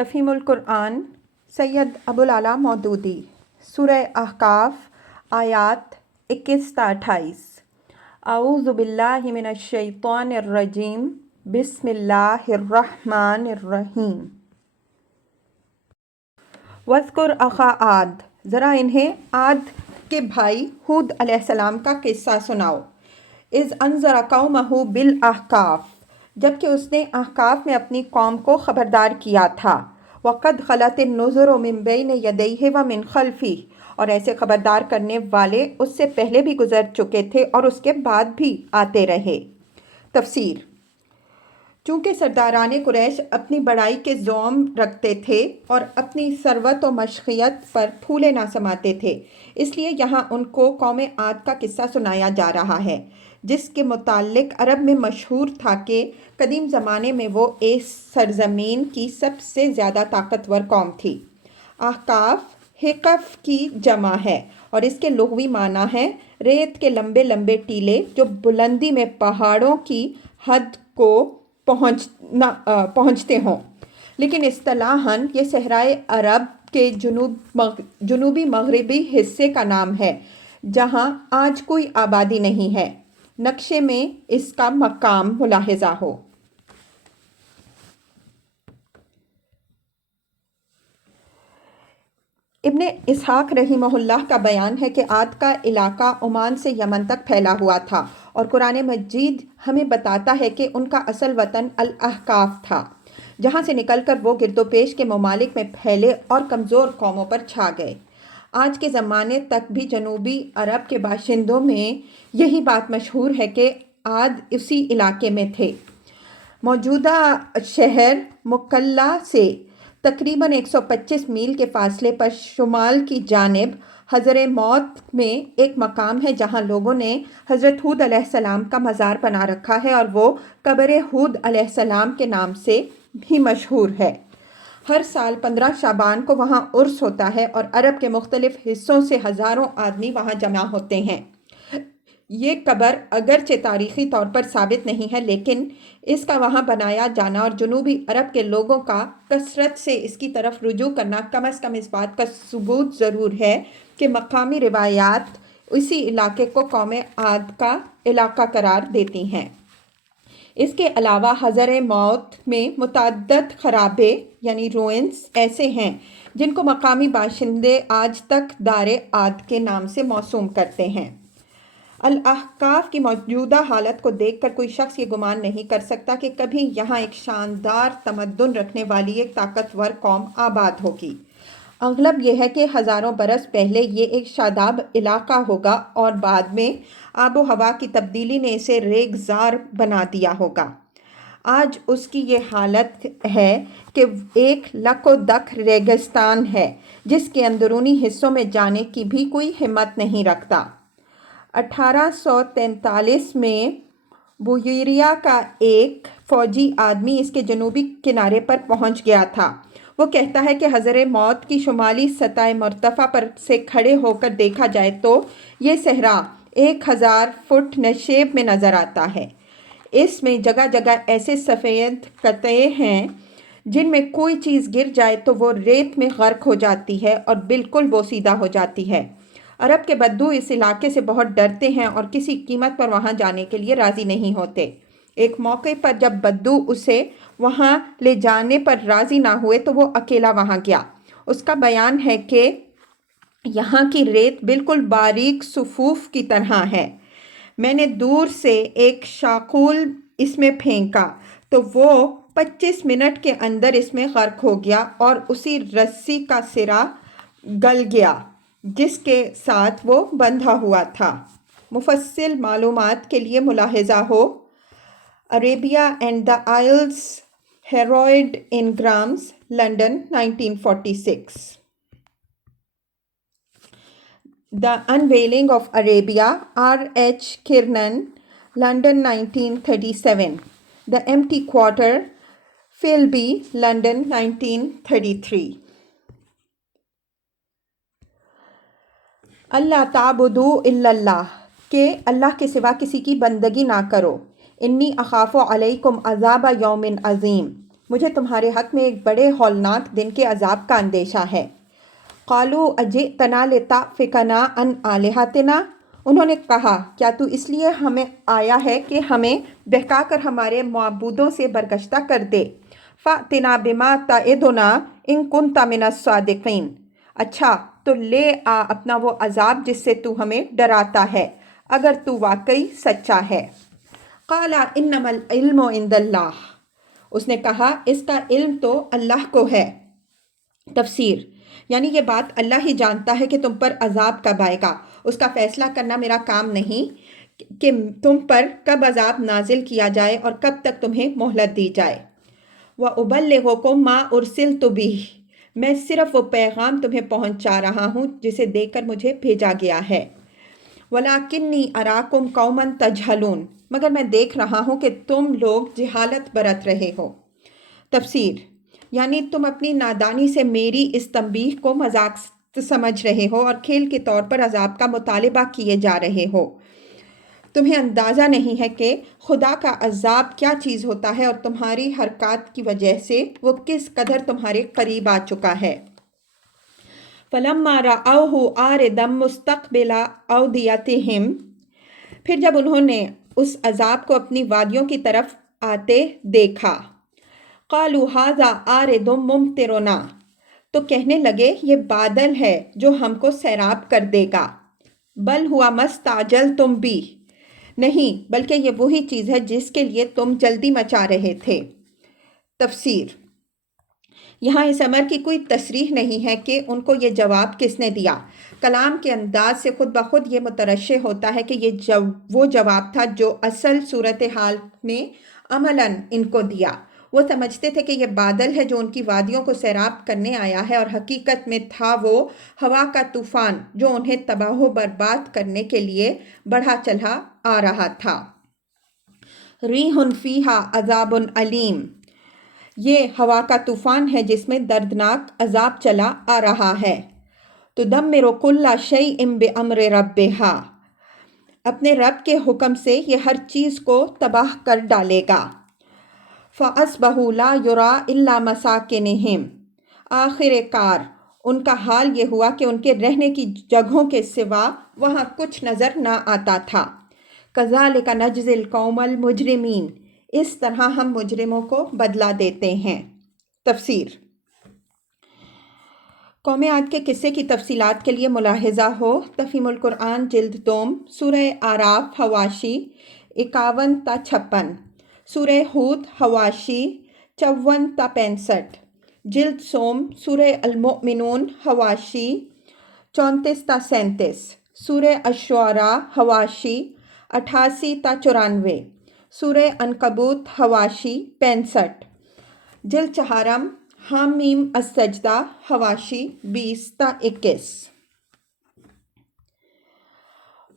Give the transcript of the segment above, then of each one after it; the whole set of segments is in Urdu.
تفہیم القرآن سید ابوالعلا مودودی سورہ احقاف آیات 21 تا 28۔ اعوذ باللہ من الشیطان الرجیم بسم اللہ الرحمن الرحیم۔ وَاذْكُرْ أَخَا عَاد، ذرا انہیں عاد کے بھائی ہود علیہ السلام کا قصہ سناؤ۔ اذ انذر قومہ بالاحقاف، جبکہ اس نے احقاف میں اپنی قوم کو خبردار کیا تھا۔ وَقَدْ خَلَتِ النُّذُرُ مِن بَيْنِ يَدَيْهِ وَمِن خَلْفِهِ، اور ایسے خبردار کرنے والے اس سے پہلے بھی گزر چکے تھے اور اس کے بعد بھی آتے رہے۔ تفسیر۔ چونکہ سرداران قریش اپنی بڑائی کے زعم رکھتے تھے اور اپنی ثروت و مشقیت پر پھولے نہ سماتے تھے، اس لیے یہاں ان کو قوم عاد کا قصہ سنایا جا رہا ہے، جس کے متعلق عرب میں مشہور تھا کہ قدیم زمانے میں وہ اس سرزمین کی سب سے زیادہ طاقتور قوم تھی۔ احقاف حقف کی جمع ہے اور اس کے لغوی معنی ہے ریت کے لمبے لمبے ٹیلے جو بلندی میں پہاڑوں کی حد کو پہنچتے ہوں، لیکن اصطلاحاً یہ صحرائے عرب کے جنوبی مغربی حصے کا نام ہے جہاں آج کوئی آبادی نہیں ہے۔ نقشے میں اس کا مقام ملاحظہ ہو۔ ابن اسحاق رحمہ اللہ کا بیان ہے کہ عاد کا علاقہ عمان سے یمن تک پھیلا ہوا تھا، اور قرآن مجید ہمیں بتاتا ہے کہ ان کا اصل وطن الاحقاف تھا، جہاں سے نکل کر وہ گرد و پیش کے ممالک میں پھیلے اور کمزور قوموں پر چھا گئے۔ آج کے زمانے تک بھی جنوبی عرب کے باشندوں میں یہی بات مشہور ہے کہ عاد اسی علاقے میں تھے۔ موجودہ شہر مکلا سے تقریباً 125 میل کے فاصلے پر شمال کی جانب حضر موت میں ایک مقام ہے جہاں لوگوں نے حضرت ہود علیہ السلام کا مزار بنا رکھا ہے، اور وہ قبر ہود علیہ السلام کے نام سے بھی مشہور ہے۔ ہر سال 15 شعبان کو وہاں عرس ہوتا ہے اور عرب کے مختلف حصوں سے ہزاروں آدمی وہاں جمع ہوتے ہیں۔ یہ قبر اگرچہ تاریخی طور پر ثابت نہیں ہے، لیکن اس کا وہاں بنایا جانا اور جنوبی عرب کے لوگوں کا کثرت سے اس کی طرف رجوع کرنا کم از کم اس بات کا ثبوت ضرور ہے کہ مقامی روایات اسی علاقے کو قوم عاد کا علاقہ قرار دیتی ہیں۔ اس کے علاوہ حضر موت میں متعدد خرابے یعنی روئنز ایسے ہیں جن کو مقامی باشندے آج تک دار عاد کے نام سے موسوم کرتے ہیں۔ الاحقاف کی موجودہ حالت کو دیکھ کر کوئی شخص یہ گمان نہیں کر سکتا کہ کبھی یہاں ایک شاندار تمدن رکھنے والی ایک طاقتور قوم آباد ہوگی۔ اغلب یہ ہے کہ ہزاروں برس پہلے یہ ایک شاداب علاقہ ہوگا اور بعد میں آب و ہوا کی تبدیلی نے اسے ریگزار بنا دیا ہوگا۔ آج اس کی یہ حالت ہے کہ ایک لک و دک ریگستان ہے جس کے اندرونی حصوں میں جانے کی بھی کوئی ہمت نہیں رکھتا۔ 1843 میں بویریا کا ایک فوجی آدمی اس کے جنوبی کنارے پر پہنچ گیا تھا۔ وہ کہتا ہے کہ حضر موت کی شمالی سطح مرتفع پر سے کھڑے ہو کر دیکھا جائے تو یہ صحرا 1000 فٹ نشیب میں نظر آتا ہے۔ اس میں جگہ جگہ ایسے سفید قطعے ہیں جن میں کوئی چیز گر جائے تو وہ ریت میں غرق ہو جاتی ہے اور بالکل بوسیدہ ہو جاتی ہے۔ عرب کے بدو اس علاقے سے بہت ڈرتے ہیں اور کسی قیمت پر وہاں جانے کے لیے راضی نہیں ہوتے۔ ایک موقع پر جب بدو اسے وہاں لے جانے پر راضی نہ ہوئے تو وہ اکیلا وہاں گیا۔ اس کا بیان ہے کہ یہاں کی ریت بالکل باریک صفوف کی طرح ہے۔ میں نے دور سے ایک شاقول اس میں پھینکا تو وہ 25 منٹ کے اندر اس میں غرق ہو گیا اور اسی رسی کا سرا گل گیا جس کے ساتھ وہ بندھا ہوا تھا۔ مفصل معلومات کے لیے ملاحظہ ہو Arabia and the isles, Harold Ingrams, London 1946۔ The unveiling of Arabia, R.H. Kiernan, London 1937۔ The empty quarter, Philby, London 1933۔ اللہ تعبدوا الا اللہ، کہ اللہ کے سوا کسی کی بندگی نہ کرو۔ انی اخاف علیکم عذاب یوم عظیم، مجھے تمہارے حق میں ایک بڑے ہولناک دن کے عذاب کا اندیشہ ہے۔ قالوا اجئتنا لتأفکنا عن آلہتنا، انہوں نے کہا کیا تو اس لیے ہمیں آیا ہے کہ ہمیں بہکا کر ہمارے معبودوں سے برگشتہ کر دے؟ فأتنا بما تعدنا ان کنت من الصادقین، اچھا تو لے آ اپنا وہ عذاب جس سے تو ہمیں ڈراتا ہے اگر تو واقعی سچا ہے۔ قال انما العلم عند اللہ، اس نے کہا اس کا علم تو اللہ کو ہے۔ تفسیر، یعنی یہ بات اللہ ہی جانتا ہے کہ تم پر عذاب کب آئے گا، اس کا فیصلہ کرنا میرا کام نہیں کہ تم پر کب عذاب نازل کیا جائے اور کب تک تمہیں مہلت دی جائے۔ وَأُبَلِّغُكُم مَّا أُرْسِلْتُ بِهِ، میں صرف وہ پیغام تمہیں پہنچا رہا ہوں جسے دے کر مجھے بھیجا گیا ہے۔ وَلَٰكِنِّي أَرَاكُمْ قَوْمًا تَجْهَلُونَ، مگر میں دیکھ رہا ہوں کہ تم لوگ جہالت برت رہے ہو۔ تفسیر، یعنی تم اپنی نادانی سے میری اس تنبیہ کو مذاق سمجھ رہے ہو اور کھیل کے طور پر عذاب کا مطالبہ کیے جا رہے ہو۔ تمہیں اندازہ نہیں ہے کہ خدا کا عذاب کیا چیز ہوتا ہے اور تمہاری حرکات کی وجہ سے وہ کس قدر تمہارے قریب آ چکا ہے۔ فَلَمَّا رَأَوْهُ عَارِضًا مُسْتَقْبِلَ أَوْدِيَتِهِمْ، پھر جب انہوں نے اس عذاب کو اپنی وادیوں کی طرف آتے دیکھا، قَالُوا هَٰذَا عَارِضٌ مُمْطِرُنَا، تو کہنے لگے یہ بادل ہے جو ہم کو سیراب کر دے گا۔ بل ہوا مستعجلتم بہ، نہیں بلکہ یہ وہی چیز ہے جس کے لیے تم جلدی مچا رہے تھے۔ تفسیر، یہاں اس امر کی کوئی تصریح نہیں ہے کہ ان کو یہ جواب کس نے دیا۔ کلام کے انداز سے خود بخود یہ مترشح ہوتا ہے کہ یہ وہ جواب تھا جو اصل صورتحال نے عملاً ان کو دیا۔ وہ سمجھتے تھے کہ یہ بادل ہے جو ان کی وادیوں کو سیراب کرنے آیا ہے، اور حقیقت میں تھا وہ ہوا کا طوفان جو انہیں تباہ و برباد کرنے کے لیے بڑھا چلا آ رہا تھا۔ ریح فیہا عذاب علیم، یہ ہوا کا طوفان ہے جس میں دردناک عذاب چلا آ رہا ہے۔ تدمر کل شیء بامر ربہا، اپنے رب کے حکم سے یہ ہر چیز کو تباہ کر ڈالے گا۔ فَأَصْبَحُوا لَا يُرَىٰ إِلَّا مَسَاكِنُهُمْ، آخر کار ان کا حال یہ ہوا کہ ان کے رہنے کی جگہوں کے سوا وہاں کچھ نظر نہ آتا تھا۔ كَذَٰلِكَ نَجْزِي الْقَوْمَ الْمُجْرِمِينَ، اس طرح ہم مجرموں کو بدلہ دیتے ہیں۔ تفسیر، قوم عاد کے قصے کی تفصیلات کے لیے ملاحظہ ہو تفہیم القرآن جلد دوم، سورہ اعراف حواشی 51 تا 56، سورہ ہود حواشی 54 تا 65، جلد سوم سورہ المؤمنون حواشی 34 تا 37، سورہ الشعراء حواشی 88 تا 94، سورہ عنکبوت حواشی 65، جلد چہارم حامیم السجدہ حواشی 20 تا 21۔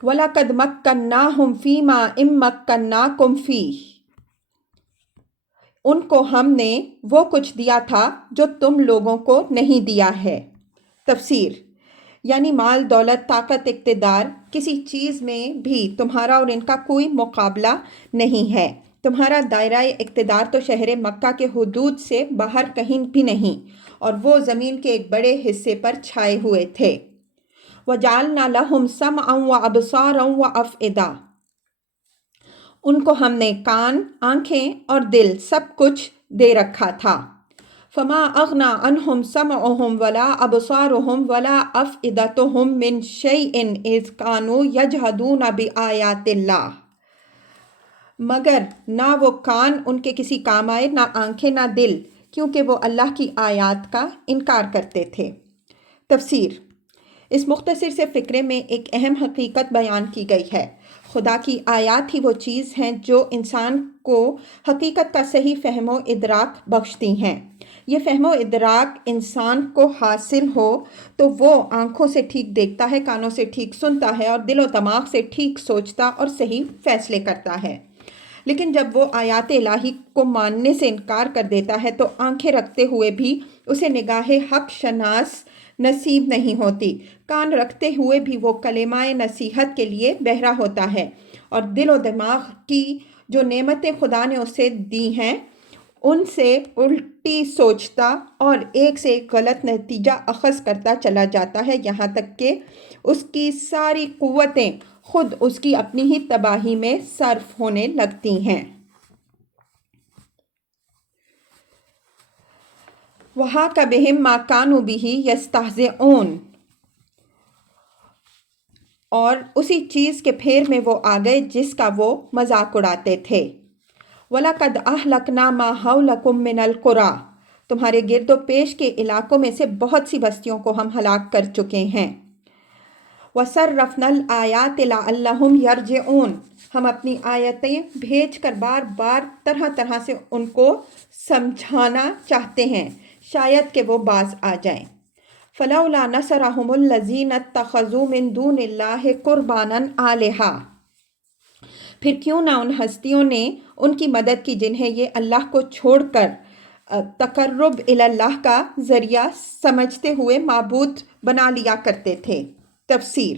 وَلَقَدْ مَكَّنَّاهُمْ فِي مَا إِن مَّكَّنَّاكُمْ فِيهِ، ان کو ہم نے وہ کچھ دیا تھا جو تم لوگوں کو نہیں دیا ہے۔ تفسیر، یعنی مال دولت طاقت اقتدار، کسی چیز میں بھی تمہارا اور ان کا کوئی مقابلہ نہیں ہے۔ تمہارا دائرہ اقتدار تو شہر مکہ کے حدود سے باہر کہیں بھی نہیں، اور وہ زمین کے ایک بڑے حصے پر چھائے ہوئے تھے۔ وَجَعَلْنَا لَهُمْ سَمْعًا وَأَبْصَارًا وَأَفْئِدَةً، ان کو ہم نے کان، آنکھیں اور دل سب کچھ دے رکھا تھا۔ فَمَا أَغْنَىٰ عَنْهُمْ سَمْعُهُمْ وَلَا أَبْصَارُهُمْ وَلَا أَفْئِدَتُهُمْ مِنْ شَيْءٍ إِذْ كَانُوا يَجْحَدُونَ بِآيَاتِ اللَّهِ، مگر نہ وہ کان ان کے کسی کام آئے، نہ آنکھیں، نہ دل، کیونکہ وہ اللہ کی آیات کا انکار کرتے تھے۔ تفسیر، اس مختصر سے فقرے میں ایک اہم حقیقت بیان کی گئی ہے۔ خدا کی آیات ہی وہ چیز ہیں جو انسان کو حقیقت کا صحیح فہم و ادراک بخشتی ہیں۔ یہ فہم و ادراک انسان کو حاصل ہو تو وہ آنکھوں سے ٹھیک دیکھتا ہے، کانوں سے ٹھیک سنتا ہے اور دل و دماغ سے ٹھیک سوچتا اور صحیح فیصلے کرتا ہے۔ لیکن جب وہ آیات الہی کو ماننے سے انکار کر دیتا ہے تو آنکھیں رکھتے ہوئے بھی اسے نگاہ حق شناس نصیب نہیں ہوتی، کان رکھتے ہوئے بھی وہ کلمہ نصیحت کے لیے بہرا ہوتا ہے، اور دل و دماغ کی جو نعمتیں خدا نے اسے دی ہیں ان سے الٹی سوچتا اور ایک سے ایک غلط نتیجہ اخذ کرتا چلا جاتا ہے، یہاں تک کہ اس کی ساری قوتیں خود اس کی اپنی ہی تباہی میں صرف ہونے لگتی ہیں۔ وَحَاقَ بِهِم مَا كَانُوا بِهِ يَسْتَهْزِئُونَ، اور اسی چیز کے پھیر میں وہ آ گئے جس کا وہ مذاق اڑاتے تھے۔ وَلَقَدْ أَهْلَكْنَا مَا حَوْلَكُم مِّنَ الْقُرَىٰ، تمہارے گرد و پیش کے علاقوں میں سے بہت سی بستیوں کو ہم ہلاک کر چکے ہیں۔ وَصَرَّفْنَا الْآيَاتِ لَعَلَّهُمْ يَرْجِعُونَ، ہم اپنی آیتیں بھیج کر بار بار طرح طرح سے ان کو سمجھانا چاہتے ہیں، شاید کہ وہ باز آ جائیں۔ فَلَوْلَا نَصَرَهُمُ الَّذِينَ اتَّخَذُوا مِن دُونِ اللَّهِ قُرْبَانًا آلِهَةً، پھر کیوں نہ ان ہستیوں نے ان کی مدد کی جنہیں یہ اللہ کو چھوڑ کر تقرب الی اللہ کا ذریعہ سمجھتے ہوئے معبود بنا لیا کرتے تھے۔ تفسیر،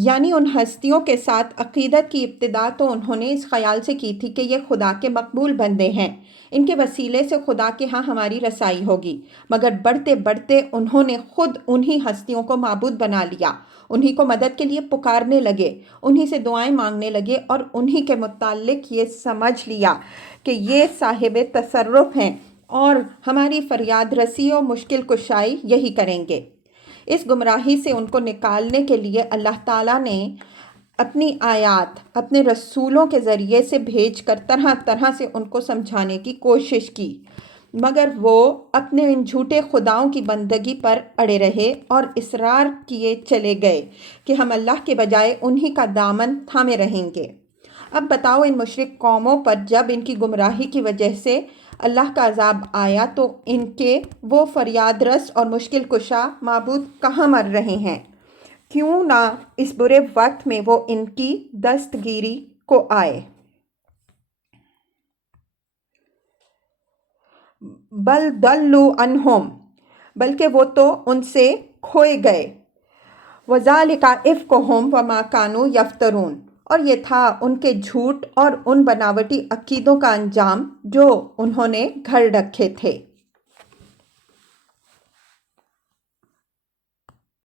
یعنی ان ہستیوں کے ساتھ عقیدت کی ابتدا تو انہوں نے اس خیال سے کی تھی کہ یہ خدا کے مقبول بندے ہیں، ان کے وسیلے سے خدا کے ہاں ہماری رسائی ہوگی، مگر بڑھتے بڑھتے انہوں نے خود انہی ہستیوں کو معبود بنا لیا، انہی کو مدد کے لیے پکارنے لگے، انہی سے دعائیں مانگنے لگے اور انہی کے متعلق یہ سمجھ لیا کہ یہ صاحب تصرف ہیں اور ہماری فریاد رسی و مشکل کشائی یہی کریں گے۔ اس گمراہی سے ان کو نکالنے کے لیے اللہ تعالیٰ نے اپنی آیات اپنے رسولوں کے ذریعے سے بھیج کر طرح طرح سے ان کو سمجھانے کی کوشش کی، مگر وہ اپنے ان جھوٹے خداؤں کی بندگی پر اڑے رہے اور اصرار کیے چلے گئے کہ ہم اللہ کے بجائے انہی کا دامن تھامے رہیں گے۔ اب بتاؤ ان مشرک قوموں پر جب ان کی گمراہی کی وجہ سے اللہ کا عذاب آیا تو ان کے وہ فریاد رس اور مشکل کشا معبود کہاں مر رہے ہیں؟ کیوں نہ اس برے وقت میں وہ ان کی دستگیری کو آئے۔ بل ضلوا عنہم، بلکہ وہ تو ان سے کھوئے گئے۔ وذالک افکہم وما کانوا یفترون، اور یہ تھا ان کے جھوٹ اور ان بناوٹی عقیدوں کا انجام جو انہوں نے گھڑ رکھے تھے۔